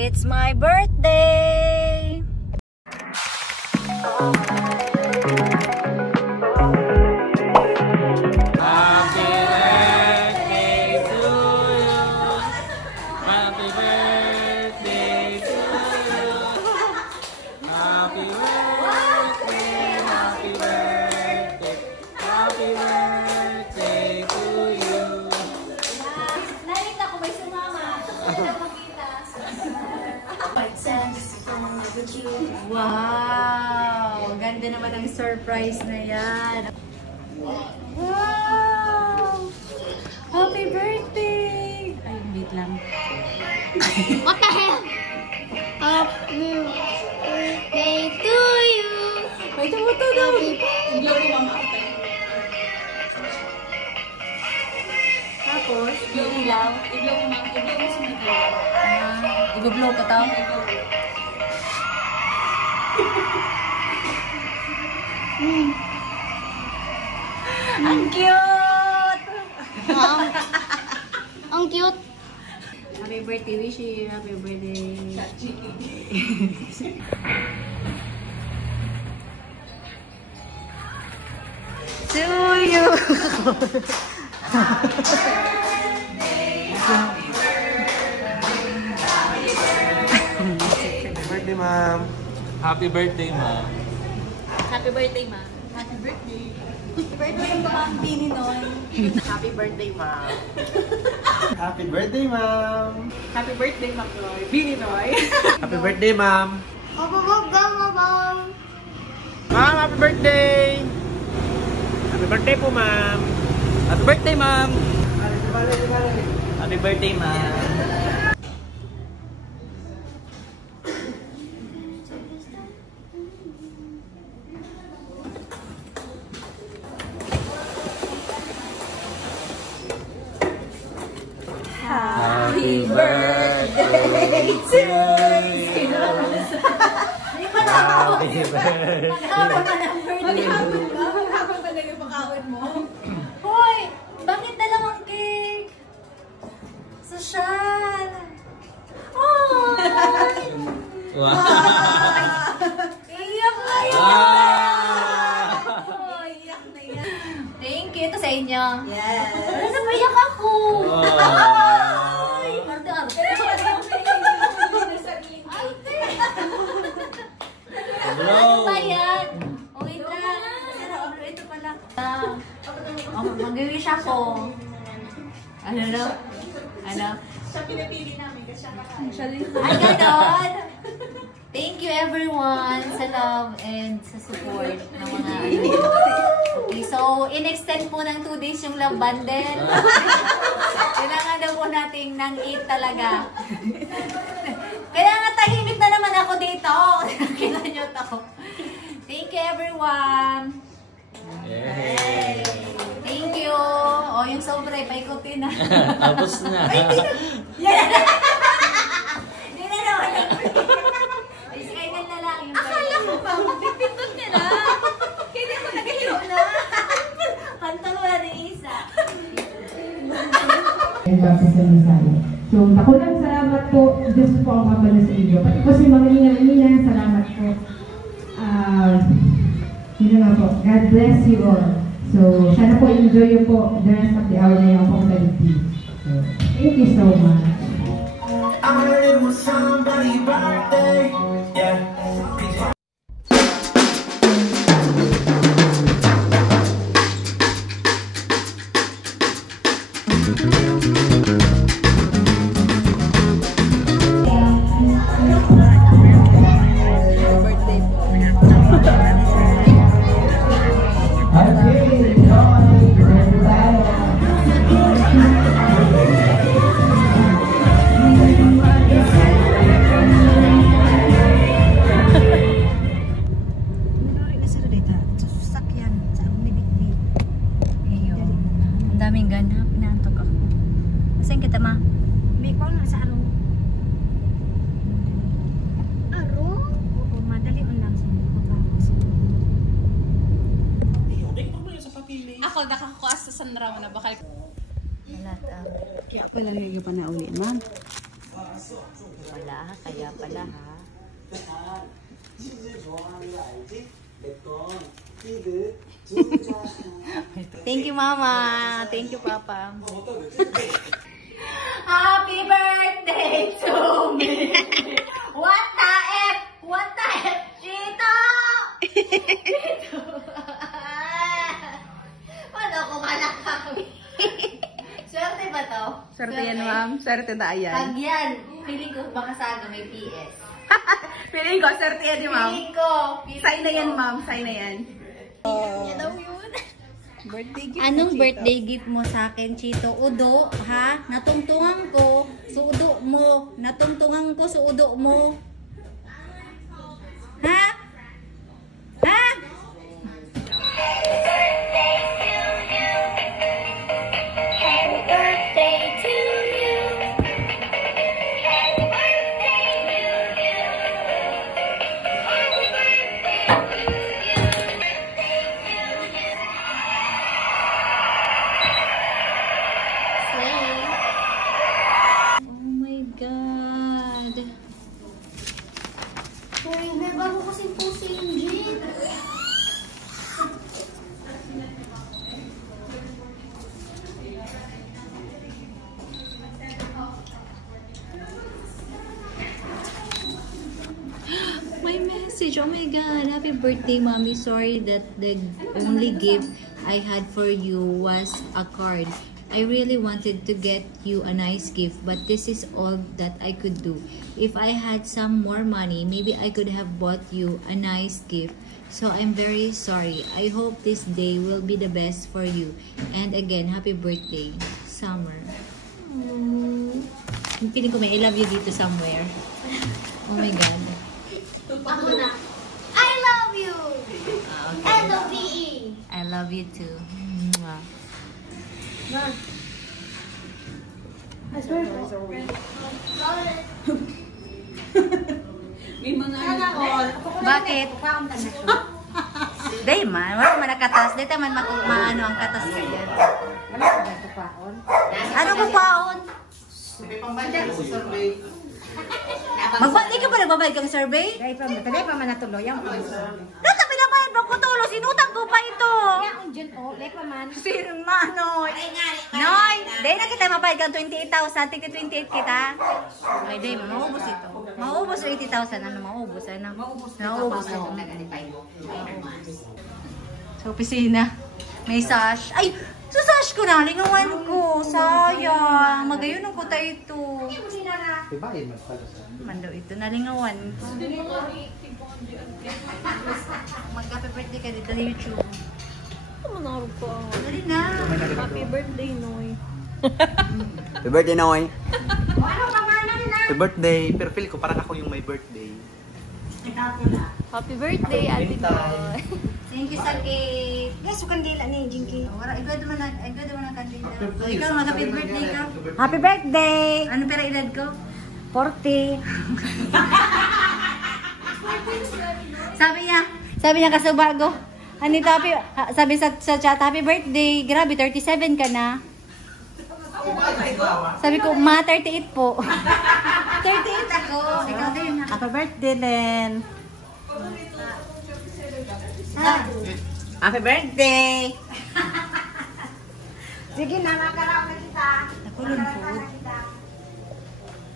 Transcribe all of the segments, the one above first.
It's my birthday! Wow! Ganda naman ang surprise na yan. Wow! Happy birthday! Ay, wait lang. What the hell? Happy birthday to you! Wait, mo to daw! Iglaw ni Mama Ate. Tapos, Iglaw mo lang. Iglaw mo lang. Iglaw mo sa iglaw. i-blow ka tao? Ang cute! Ang cute! Happy birthday, wish you. Happy birthday. To you! Birthday, ma'am. Happy birthday, ma'am. Happy birthday, ma. Happy birthday. Birthday ko ang Tini noon. Happy birthday, ma'am. Happy birthday, ma'am. Happy birthday, Macloy. Bininoy. Happy birthday, ma'am. Mababang! Ma'am, happy birthday. Happy birthday po, ma'am. Happy birthday, ma'am. Happy birthday, ma'am. Happy birthday to you! Happy birthday. Maghapon ka. Maghapon talaga yung pakawan mo. Hoy! Bakit dalawang cake? Sosyal! Oh! Wow. Iyak na yan! Ah! Oh, iyak na yan. Thank you. Ito sa inyo. Yes. Ano na ba iyak ako? Oh. Ay! Arte-arte. Ano ba yan? Oh, wait lang. Ito pala. Mag-wish ako. Ano na? Ano? Siya pinipili namin kasi siya Ay, ganon! Thank you everyone sa love and sa support ng mga ano. Okay, so in-extend po ng 2 days yung love bundle. Kailangan daw po natin ng 8 talaga. Kaya nga tahimik na naman ako dito. Nakita nyo to. Thank you everyone. Yay. Thank you. O, yung sobre, paikutin na. Tapos na. Hindi na naman. Iskainan na lang. Akala ko ba? Magpipindot niya na. Hindi ko nagahiro na. Kantang wala na isa. So, nakulang salamat po. Diyos po ang mabala sa inyo. Pati po si mga ina-ina, salamat po. Yun nga po. God bless you all. So, sana po enjoy yung po the rest of the hour na yung pong paliti. So, thank you so much. I heard it was somebody's birthday. Yeah. Ako, nakakuha sa sanraw na bakal. Malata. Kaya pala nagiging pa na uli, ma'am. Wala ha, kaya pala ha. Thank you, Mama. Thank you, Papa. Happy birthday to me. What the F? What the F, Chito? Chito. Paano ko malakami? Swerte ba to? Swerte yan, ma'am. Swerte na yan. Pag yan, feeling ko baka sana may PS. Feeling ko, swerte yan, ma'am. Feeling ko. Sign na yan, ma'am. Sign na yan. Birthday gift. Anong birthday gift mo sa akin, Chito? Udo, ha? Natungtungan ko, suudo mo. Natungtungan ko, suudo mo. Ha? Ha? Oh my God. Uy, may bago kasing pusing, Jin. My message, oh my God. Happy birthday, Mommy. Sorry that the only gift I had for you was a card. I really wanted to get you a nice gift, but this is all that I could do. If I had some more money, maybe I could have bought you a nice gift. So I'm very sorry. I hope this day will be the best for you. And again, happy birthday, Summer. Feeling ko may I love you dito somewhere. Oh my God. Ako na. I love you. Okay. L-O-V-E. I love you too. Mwah. May mga Bakit? Day man, wala man nakatas. Dito man maano ang katas kaya. Ano ko paon? Magbalik ka pa nagbabayad kang survey? Tagay pa man natuloy ang Dito pinabayad ba ko tulo? Sinutang ko pa ito. Sirong manoy. Noy, day na kita mabayad kang 28,000. Tigti 28 kita. Ay, day, maubos ito. Maubos 80,000. Ano maubos? Ano? Maubos ito. Sa opisina. May sash. Ay! Sa sash ko na. Lingawan ko. Sayang. Magayon ang kuta ito. Mando ito. Nalingawan ko. Mag-happy birthday ka dito sa YouTube. Manarog ko. Dali na. Happy birthday, Noy. Happy birthday, Noy. Happy birthday. Pero feel ko parang ako yung may birthday. Happy birthday, Ate Noy. Thank you sa cake. Guys, sukan dila ni Jinky. Wala, igad mo na kandila. Ikaw, mag-happy birthday ka. Happy birthday! Ano pera edad ko? 40. Sabi niya kasubago. Anito, sabi sa chat, happy birthday. Grabe, 37 ka na. Sabi ko, ma, 38 po. 38 ako. Ikaw din. Happy birthday, Len. Happy birthday! Sige na, makarama kita. Nakulong food.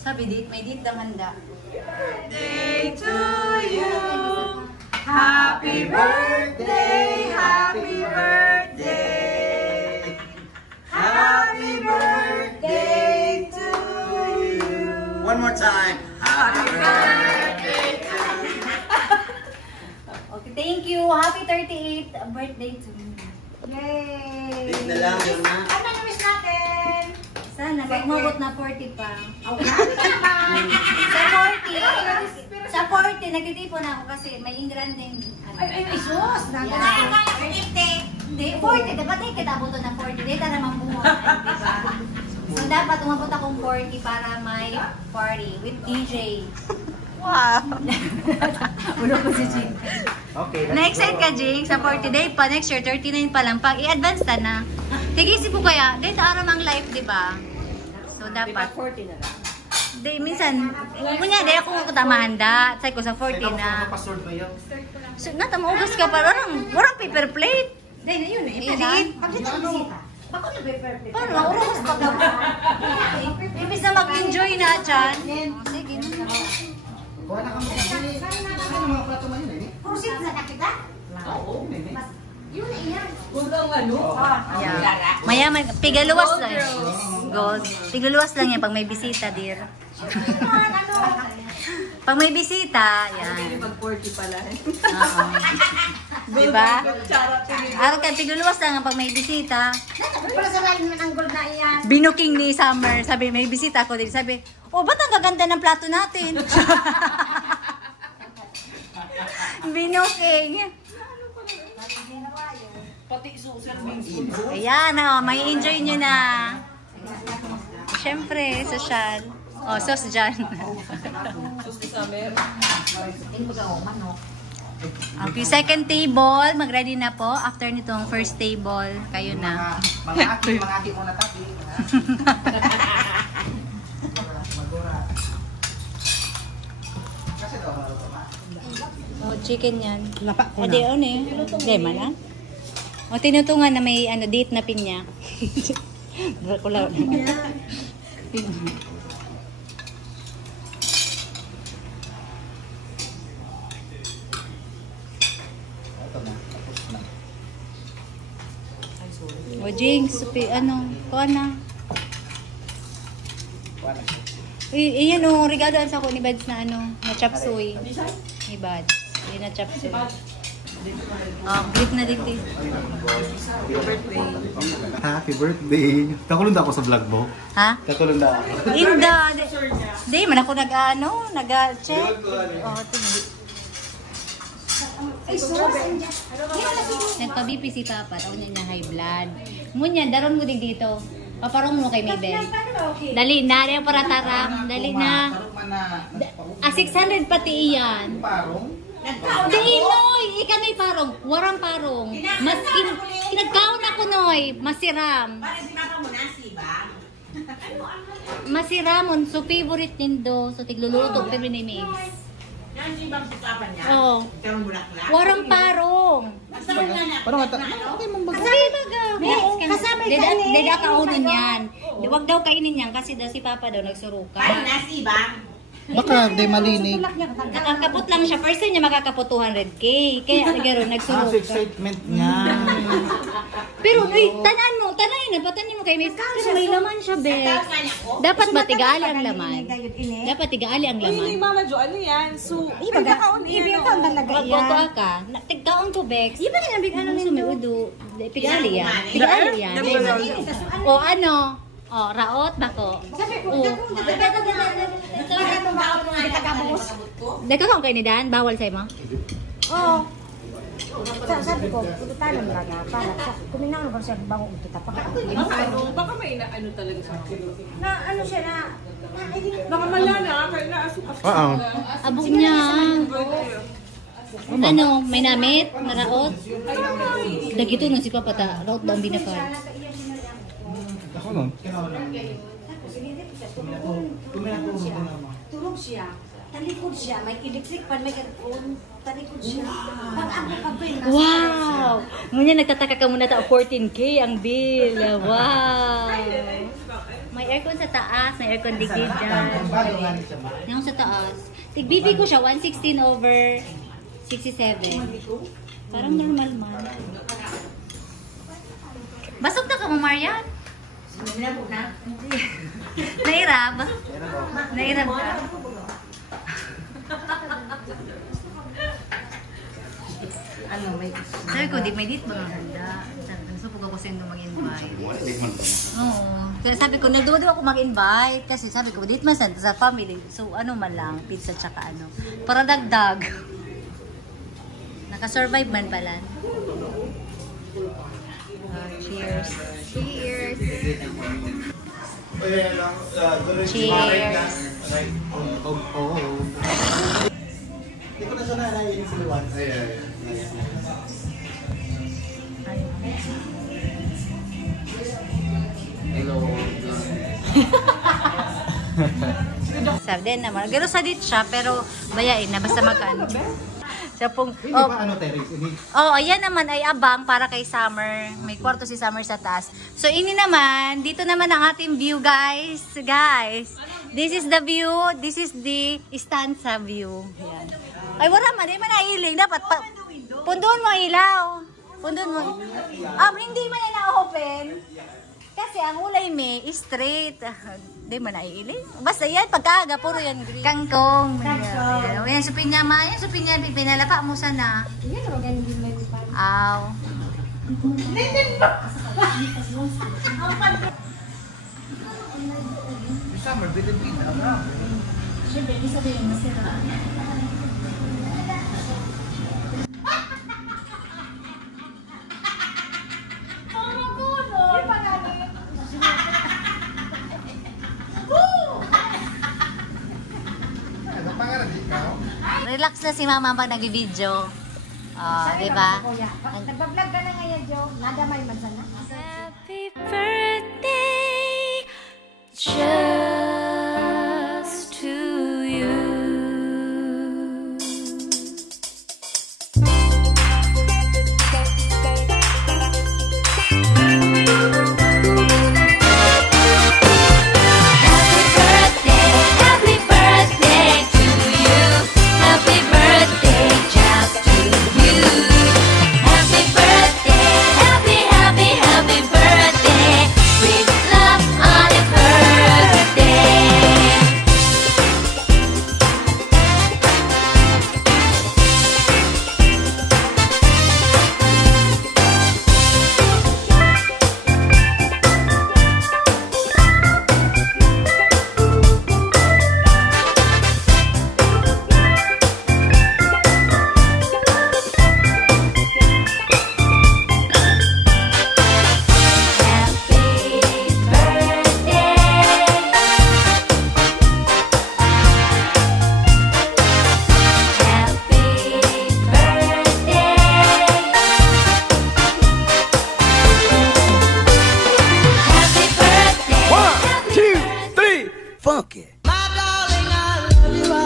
Sabi, may date ang handa. Birthday to you. Happy birthday, happy birthday. Happy birthday to you. One more time. Happy birthday to you. Okay, thank you. Happy 38th birthday to me. Yay! Date na lang yun, ha? Ano na wish natin? Sana, magmabot na 40 pa. Oh, grabe ka naman. Sa 40, nagtitipon ako kasi may ingranding. Ay, sus! Hindi, 40. Dapat ay kita buto ng 40. Dito naman buhay, diba? So, dapat umabot akong 40 para may party with DJ. Wow! Ulo ko si Jing. Okay. Na-excite ka, Jing? Sa 40 day pa, next year, 39 pa lang. Pag i-advance ta na. Tigisip ko kaya, dahil sa aram ang life, diba? So, dapat. 40 na lang. Di, minsan, kunya, di ako tamahanda. Say ko sa 14 na. Password ba yan? So, natamaugas ka pa. Warang paper plate. Dahil na yun eh. Yun na. Pagkita ng bisita. Bako na perfect. Paano? Oras pa ka. Ibig na mag-enjoy na, Chan. Sige. Kuha na kami. Ano mga plato man yun eh? Proceed na nakita? Oo, nene. Yun na yan. Yeah. Mayaman, pigaluwas lang. Gold. Pigaluwas lang yan pag may bisita, dear. Pag may bisita, yan. Mag-40 pala eh. Oo. Diba? Araw ka, pigaluwas lang pag may bisita. Para sa line man ang gold na iyan. Binuking ni Summer. Sabi, may bisita ako din. Sabi, oh, ba't ang gaganda ng plato natin? Binuking. Ayan, oh, may enjoy nyo na. Siyempre, social. Oh, sauce dyan. Okay, second table. Mag-ready na po. After nitong first table, kayo na. Mga aki muna tapi. Oh, chicken yan. O, di, ano eh. Lema na. O, tinutungan na may date na pinya. Dracula. O, Jinx, kuha na. Iyan o, regadoan sa ako ni Bads na na chop suey. Ni Bads. Hindi na chop suey. Click na digdig. Happy birthday. Kakulong ako sa vlog mo. Ha? Kakulong ako. Inda. Di man ako nag-check. Oh, tingin. Nagpa-BP si Papa. Taon niya high blood. Ngunyan, daron mo dig dito. Paparong mo kay Maybel. Dali na. Dali para tarang. Dali na. 600 pati iyan. Parong? Di, Noy! Ika na parong. Warang parong. Mas kinagkaon ako, Noy. Masiram. Masiramon. So, favorite nindo. So, tigluluto. Pero ni Mabes. Oo. Warang parong. Parang okay mong baga. Kasama ka ni. Dede kaunin yan. Huwag daw kainin yan kasi daw si Papa daw nagsuruka. Baka di malinig. Nakakapot lang siya. First time niya makakapot 200k. Kaya nagkaroon nagsuruka. Excitement niya. Pero tanayin na. Patanin mo kay Miss. Pero may laman siya, Bex. Dapat ba tigaali ang laman? Dapat tigaali ang laman. Uy, Mama Jo, ano yan? So, Ibigakaon talaga yan. Pagkoto ka. Tigkaon ko, Bex. Iba din ang bigano nito. May udo. Pigali yan. Pigali yan. O ano? O, raot bako. O. Deka kung kayo ni Dan, bawal sa'yo mo? Oo. Sabi ko, pagkatalan mo lang para kuminang ko siya bago kita pa. Baka may talaga sa akin. Na ano siya na Baka malala, kaya naasukas. Oo. Abog niya. May namit? Naraot? Dagito nung si Papa ta. Raot ba ang binakal? Ako nun. tulog siya. Talikod siya, may electric pan, may aircon. Talikod siya. Pag-abot pa ba Wow! Ngunyan nagtataka ka muna ta 14k ang bill. Wow! May aircon sa taas, may aircon digid dyan. Yung sa taas. Tig-BP ko siya, 116 over 67. Parang normal man. Basog na ka mo, Marian? Nairab? Nairab ka? Sabi ko, may date ba nga handa? Sabi ko, kasi nung mag-invite. Oo. Kaya sabi ko, nagdudo ako mag-invite. Kasi sabi ko, date man sa family. So, ano man lang, pizza tsaka ano. Para dagdag. Naka-survive man pala. Cheers. Cheers. Cheers. Hindi ko na siya nalayin yung siliwan. Hello. Sabi din naman. Garo sa dit siya, pero bayain na. Basta magkano. Siya pong... Hindi pa ano, Teres? Ayan naman ay abang para kay Summer. May kwarto si Summer sa taas. So, ini naman, dito naman ang ating view, guys. Guys, this is the view. This is the stanza view. Yan. Ay, wala man. Hindi man nailing. Dapat pa... Pundoon mo ilaw. Pundoon mo. Hindi man na-open. Kasi ang ulay may straight. Hindi man naiiling. Basta yan, pagkaga, puro yan green. Kangkong. Yan, supin nga ma. Yan, supin nga. Pinalapa mo sana. Yan, maganda din may lipan. Aw. Summer, bida-bida. Siyempre, isa din yung masira. Relax na si mama pag nag-video. Di ba? Nagbablog ka na ngayon, Joe. Nadamay man sana. Happy birthday just to you. Funky. My darling, I love you.